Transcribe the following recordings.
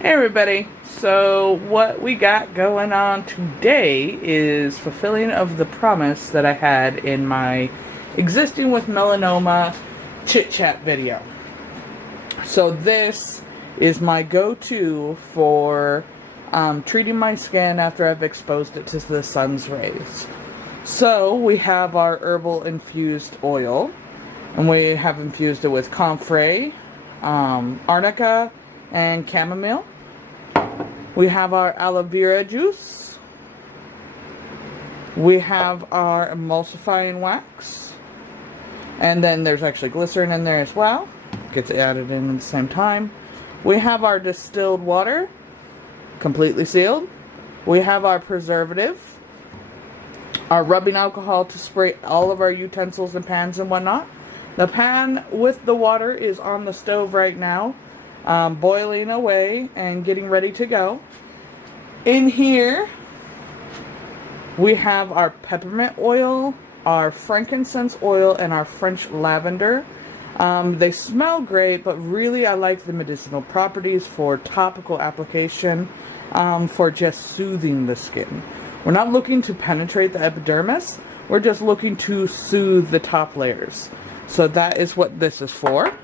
Hey everybody, so what we got going on today is fulfilling of the promise that I had in my existing with melanoma chit chat video. So this is my go-to for treating my skin after I've exposed it to the sun's rays. So we have our herbal infused oil, and we have infused it with comfrey, arnica, and chamomile. We have our aloe vera juice. We have our emulsifying wax. And then there's actually glycerin in there as well. Gets added in at the same time. We have our distilled water, completely sealed. We have our preservative. Our rubbing alcohol to spray all of our utensils and pans and whatnot. The pan with the water is on the stove right now. Boiling away and getting ready to go. In here we have our peppermint oil, our frankincense oil, and our French lavender. They smell great, but really I like the medicinal properties for topical application, for just soothing the skin. We're not looking to penetrate the epidermis, we're just looking to soothe the top layers. So that is what this is for.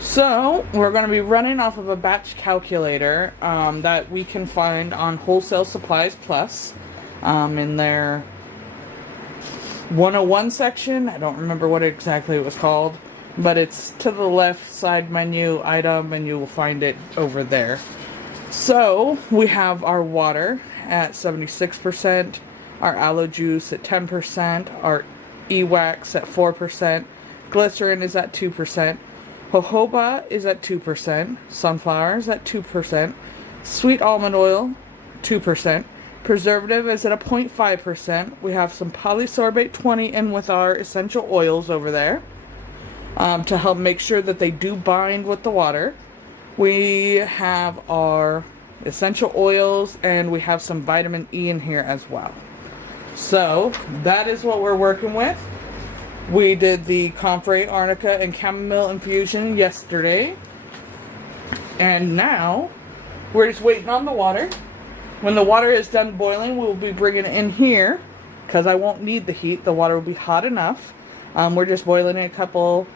So, we're going to be running off of a batch calculator that we can find on Wholesale Supplies Plus in their 101 section. I don't remember what exactly it was called, but it's to the left side menu item and you will find it over there. So, we have our water at 76%, our aloe juice at 10%, our e-wax at 4%, glycerin is at 2%. Jojoba is at 2%, sunflower is at 2%, sweet almond oil, 2%, preservative is at a 0.5%, we have some polysorbate 20 in with our essential oils over there to help make sure that they do bind with the water. We have our essential oils and we have some vitamin E in here as well. So that is what we're working with. We did the comfrey, arnica, and chamomile infusion yesterday. And now, we're just waiting on the water. When the water is done boiling, we'll be bringing it in here. Because I won't need the heat. The water will be hot enough. We're just boiling it a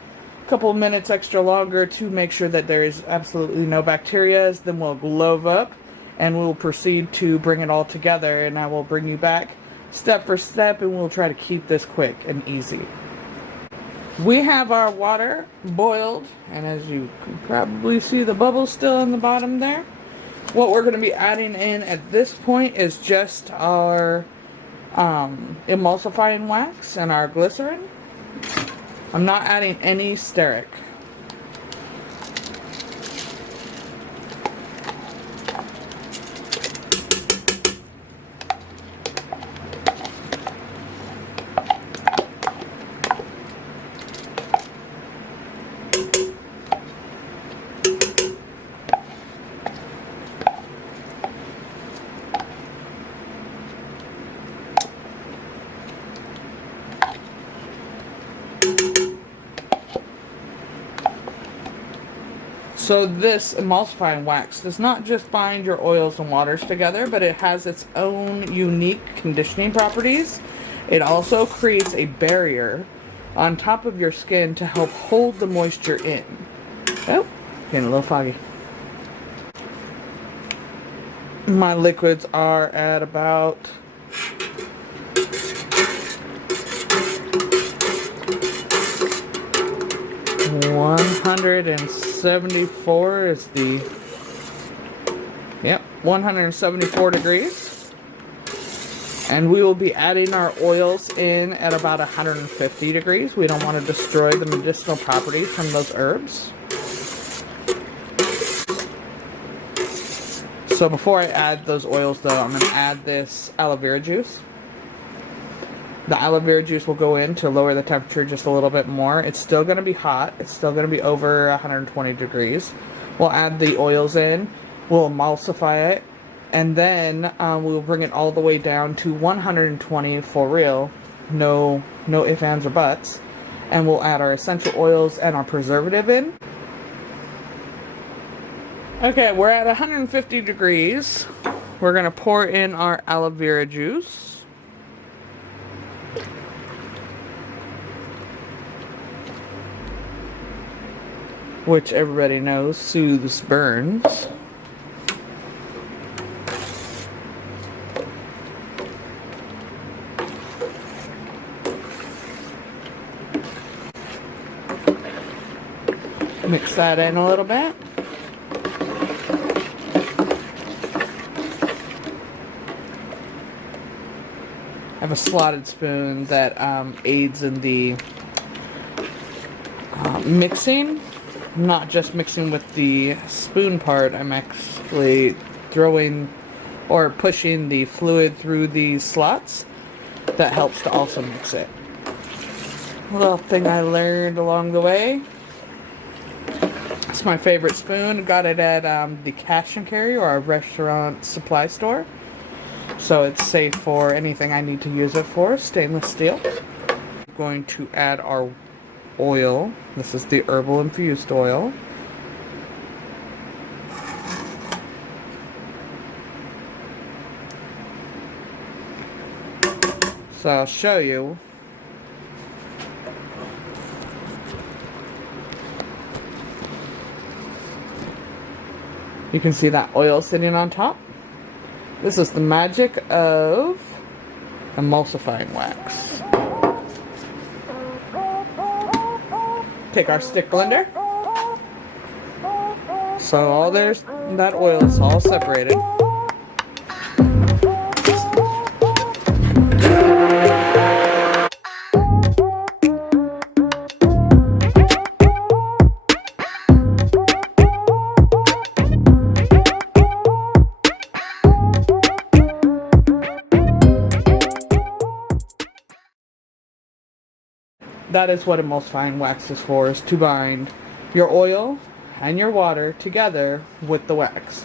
couple minutes extra longer to make sure that there is absolutely no bacteria. Then we'll glove up. And we'll proceed to bring it all together. And I will bring you back step for step. And we'll try to keep this quick and easy. We have our water boiled, and as you can probably see the bubbles still in the bottom there. What we're going to be adding in at this point is just our emulsifying wax and our glycerin. I'm not adding any steric. So this emulsifying wax does not just bind your oils and waters together, but it has its own unique conditioning properties. It also creates a barrier on top of your skin to help hold the moisture in. Oh, getting a little foggy. My liquids are at about 174 is the, yep, 174 degrees. And we will be adding our oils in at about 150 degrees. We don't want to destroy the medicinal properties from those herbs. So before I add those oils though, I'm going to add this aloe vera juice. The aloe vera juice will go in to lower the temperature just a little bit more. It's still going to be hot. It's still going to be over 120 degrees. We'll add the oils in. We'll emulsify it. And then we'll bring it all the way down to 120 for real. No ifs, ands, or buts. And we'll add our essential oils and our preservative in. Okay, we're at 150 degrees. We're gonna pour in our aloe vera juice. Which everybody knows soothes burns. Mix that in a little bit. I have a slotted spoon that aids in the mixing. Not just mixing with the spoon part, I'm actually throwing or pushing the fluid through these slots. That helps to also mix it. A little thing I learned along the way. It's my favorite spoon. Got it at the cash and carry or a restaurant supply store. So it's safe for anything I need to use it for. Stainless steel. I'm going to add our oil. This is the herbal infused oil. So I'll show you. You can see that oil sitting on top. This is the magic of emulsifying wax. Take our stick blender. So all there's that oil is all separated. That is what emulsifying wax is for, is to bind your oil and your water together with the wax.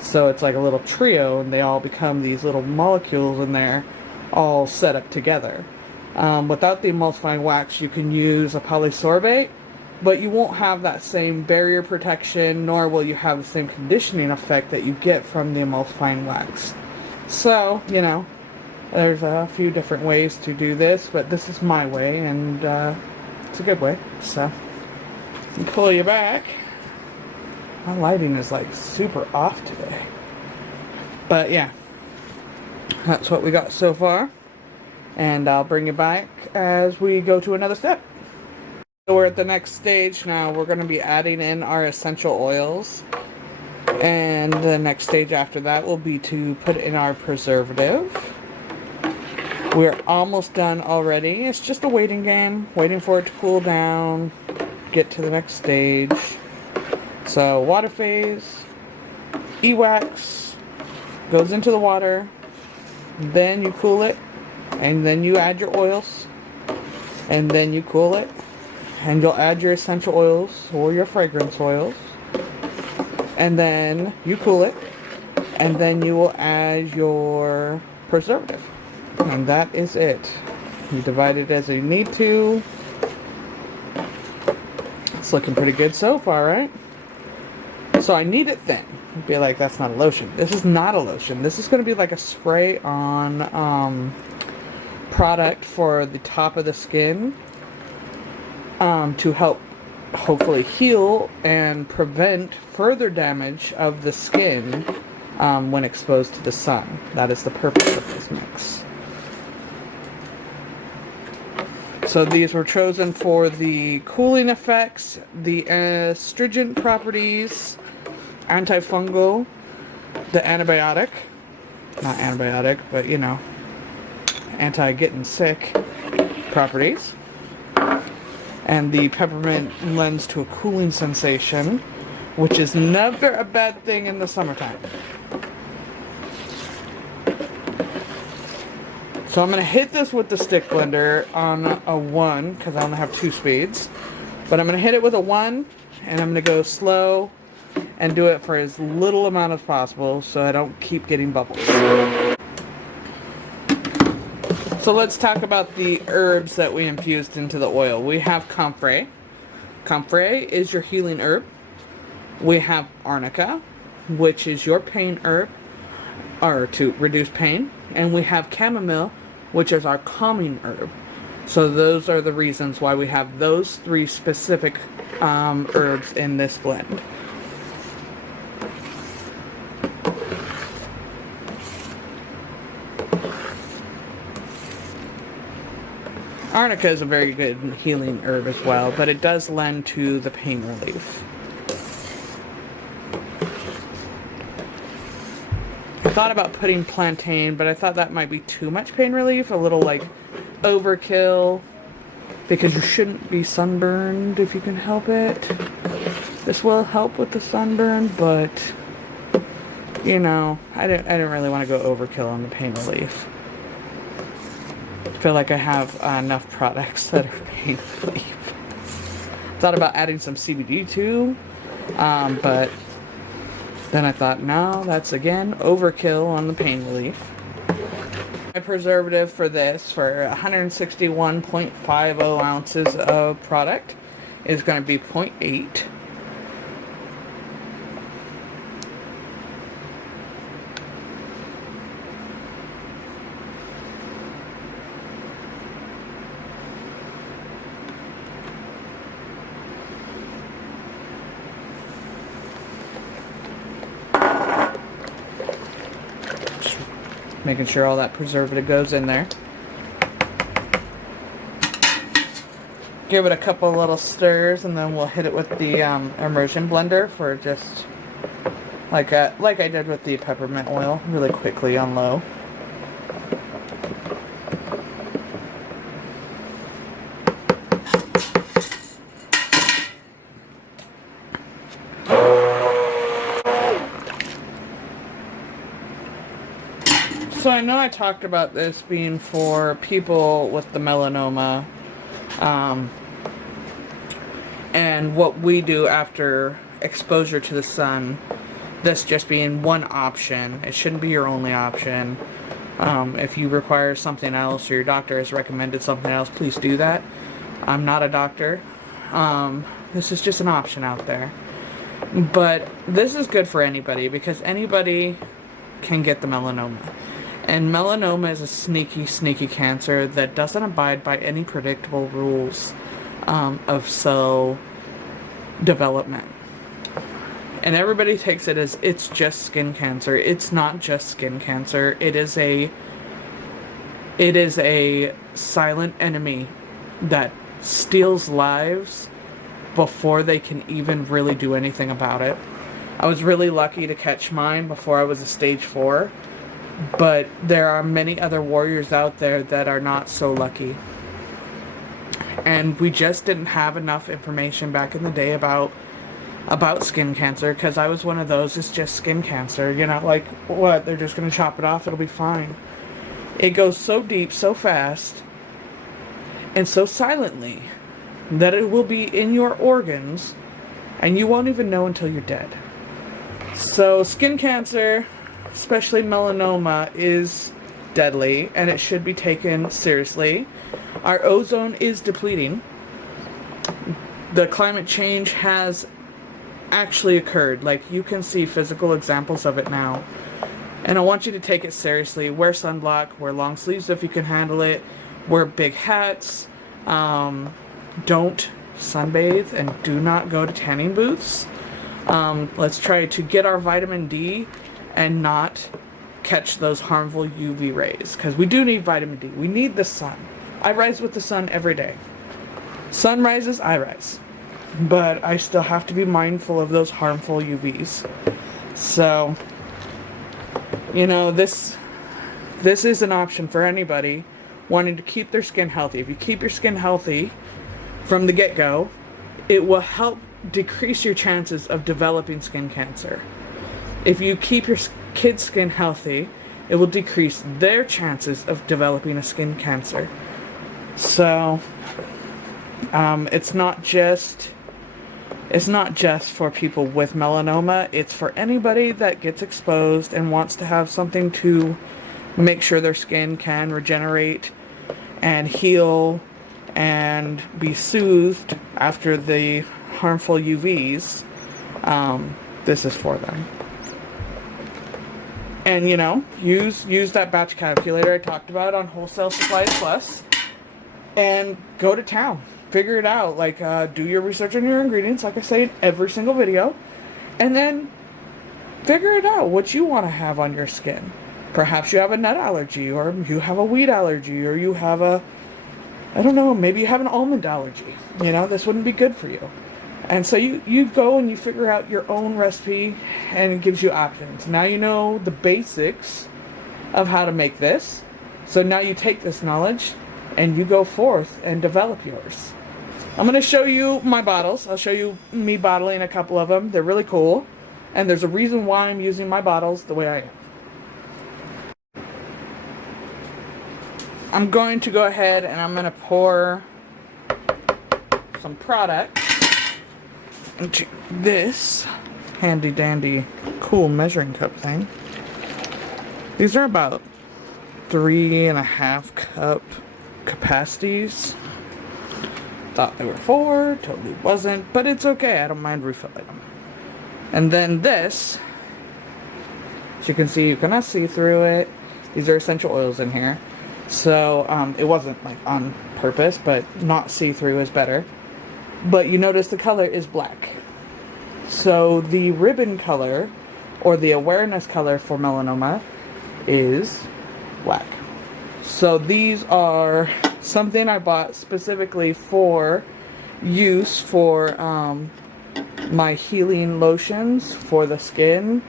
So it's like a little trio, and they all become these little molecules in there, all set up together. Without the emulsifying wax, you can use a polysorbate, but you won't have that same barrier protection, nor will you have the same conditioning effect that you get from the emulsifying wax. So, you know, there's a few different ways to do this, but this is my way, and it's a good way. So, pull you back. My lighting is like super off today. But yeah, that's what we got so far. And I'll bring you back as we go to another step. So we're at the next stage now. We're going to be adding in our essential oils. And the next stage after that will be to put in our preservative. We're almost done already. It's just a waiting game, waiting for it to cool down, get to the next stage. So water phase, e-wax goes into the water, then you cool it, and then you add your oils, and then you cool it, and you'll add your essential oils or your fragrance oils, and then you cool it, and then you will add your preservative. And that is it. You divide it as you need to. It's looking pretty good so far, right? So I need it thin. You'd be like, that's not a lotion. This is not a lotion. This is going to be like a spray-on product for the top of the skin to help hopefully heal and prevent further damage of the skin when exposed to the sun. That is the purpose of this mix. So these were chosen for the cooling effects, the astringent properties, antifungal, the antibiotic, not antibiotic, but you know, anti-getting sick properties. And the peppermint lends to a cooling sensation, which is never a bad thing in the summertime. So I'm going to hit this with the stick blender on a 1, because I only have 2 speeds. But I'm going to hit it with a 1, and I'm going to go slow and do it for as little amount as possible so I don't keep getting bubbles. So let's talk about the herbs that we infused into the oil. We have comfrey. Comfrey is your healing herb. We have arnica, which is your pain herb, or to reduce pain, and we have chamomile, which is our calming herb. So those are the reasons why we have those three specific herbs in this blend. Arnica is a very good healing herb as well, but it does lend to the pain relief. I thought about putting plantain, but I thought that might be too much pain relief, a little like overkill, because you shouldn't be sunburned if you can help it. This will help with the sunburn, but you know, I didn't really want to go overkill on the pain relief. I feel like I have enough products that are pain relief. Thought about adding some CBD too, but then I thought, no, that's again overkill on the pain relief. My preservative for this, for 161.50 ounces of product, is going to be 0.8. Making sure all that preservative goes in there. Give it a couple little stirs, and then we'll hit it with the immersion blender for just like I did with the peppermint oil, really quickly on low. So I know I talked about this being for people with the melanoma, and what we do after exposure to the sun, this just being one option. It shouldn't be your only option. If you require something else, or your doctor has recommended something else, please do that. I'm not a doctor. This is just an option out there. But this is good for anybody, because anybody can get the melanoma. And melanoma is a sneaky, sneaky cancer that doesn't abide by any predictable rules of cell development. And everybody takes it as it's just skin cancer. It's not just skin cancer. It is a silent enemy that steals lives before they can even really do anything about it. I was really lucky to catch mine before I was a stage 4. But there are many other warriors out there that are not so lucky. And we just didn't have enough information back in the day about skin cancer, because I was one of those, it's just skin cancer. You know, like, what, they're just going to chop it off, it'll be fine. It goes so deep, so fast, and so silently, that it will be in your organs, and you won't even know until you're dead. So, skin cancer, especially melanoma, is deadly, and it should be taken seriously. Our ozone is depleting. The climate change has actually occurred. Like, you can see physical examples of it now. And I want you to take it seriously. Wear sunblock, wear long sleeves if you can handle it, wear big hats, don't sunbathe, and do not go to tanning booths. Let's try to get our vitamin D and not catch those harmful UV rays, because we do need vitamin D. We need the sun. I rise with the sun every day. Sun rises, I rise. But I still have to be mindful of those harmful UVs. So, you know, this is an option for anybody wanting to keep their skin healthy. If you keep your skin healthy from the get-go, it will help decrease your chances of developing skin cancer. If you keep your kid's skin healthy, it will decrease their chances of developing a skin cancer. So, it's not just for people with melanoma. It's for anybody that gets exposed and wants to have something to make sure their skin can regenerate and heal and be soothed after the harmful UVs. This is for them. And you know, use that batch calculator I talked about on Wholesale Supplies Plus, and go to town. Figure it out. Like, do your research on your ingredients, like I say in every single video, and then figure it out what you want to have on your skin. Perhaps you have a nut allergy, or you have a wheat allergy, or you have a, I don't know, maybe you have an almond allergy. You know, this wouldn't be good for you. And so you go and you figure out your own recipe, and it gives you options. Now you know the basics of how to make this. So now you take this knowledge and you go forth and develop yours. I'm going to show you my bottles. I'll show you me bottling a couple of them. They're really cool. And there's a reason why I'm using my bottles the way I am. I'm going to go ahead and I'm going to pour some product into this handy dandy cool measuring cup thing. These are about 3.5 cup capacities. Thought they were 4, totally wasn't, but it's okay. I don't mind refilling them. And then this, as you can see, you cannot see through it. These are essential oils in here. So it wasn't like on purpose, but not see-through is better. But you notice the color is black. So the ribbon color, or the awareness color for melanoma, is black. So these are something I bought specifically for use for my healing lotions for the skin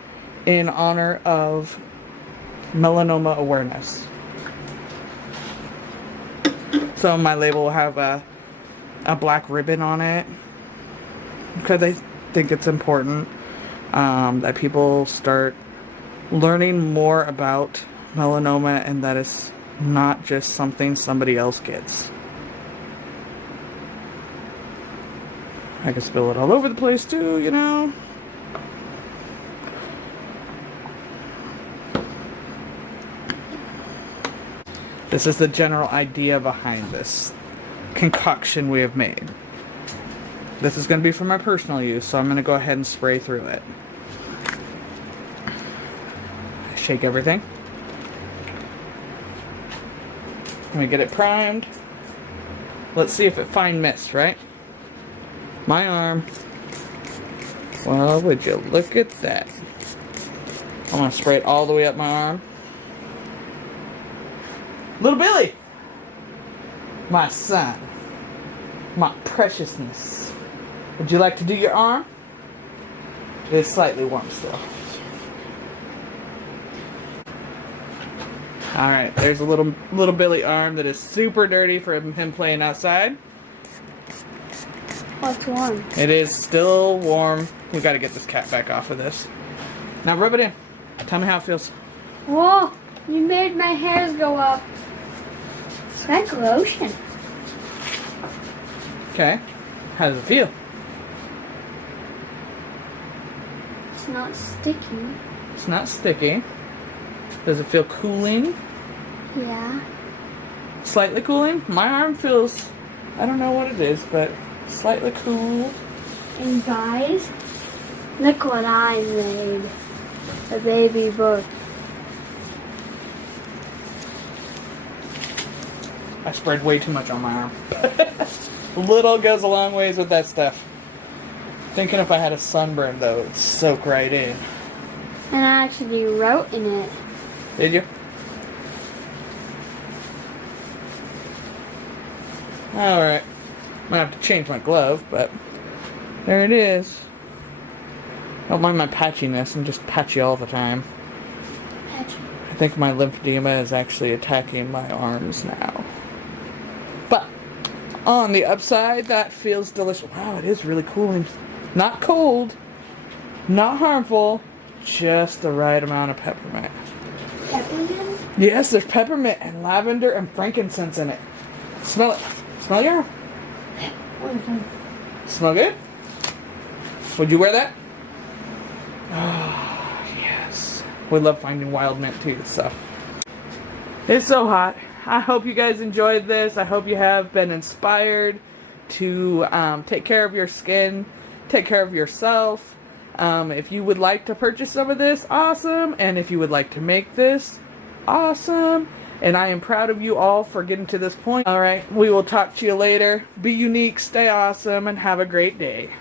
in honor of melanoma awareness. So my label will have a black ribbon on it because I think it's important that people start learning more about melanoma, and that it's not just something somebody else gets. I can spill it all over the place too, you know. This is the general idea behind this concoction we have made. This is going to be for my personal use, so I'm going to go ahead and spray through it. Shake everything. Let me get it primed. Let's see if it fine mist, right? My arm. Well, would you look at that? I'm going to spray it all the way up my arm. Little Billy! My son. My preciousness. Would you like to do your arm? It's slightly warm still. Alright, there's a little Billy arm that is super dirty from him playing outside. Oh, it's warm. It is still warm. We gotta get this cat back off of this. Now rub it in. Tell me how it feels. Whoa! You made my hairs go up. It's like lotion. Okay. How does it feel? It's not sticky. It's not sticky. Does it feel cooling? Yeah. Slightly cooling? My arm feels, I don't know what it is, but slightly cool. And guys, look what I made. A baby book. I sprayed way too much on my arm. Little goes a long ways with that stuff. Thinking if I had a sunburn though, it'd soak right in. And I actually wrote in it. Did you? Alright. I'm gonna have to change my glove, but there it is. Don't mind my patchiness, I'm just patchy all the time. Patchy. I think my lymphedema is actually attacking my arms now. But on the upside, that feels delicious. Wow, it is really cooling. Not cold, not harmful, just the right amount of peppermint. Peppermint? Yes, there's peppermint and lavender and frankincense in it. Smell it. Smell your arm. Smell good? Would you wear that? Oh, yes. We love finding wild mint too, so. It's so hot. I hope you guys enjoyed this. I hope you have been inspired to take care of your skin, take care of yourself. If you would like to purchase some of this, awesome. And if you would like to make this, awesome. And I am proud of you all for getting to this point. All right, we will talk to you later. Be unique, stay awesome, and have a great day.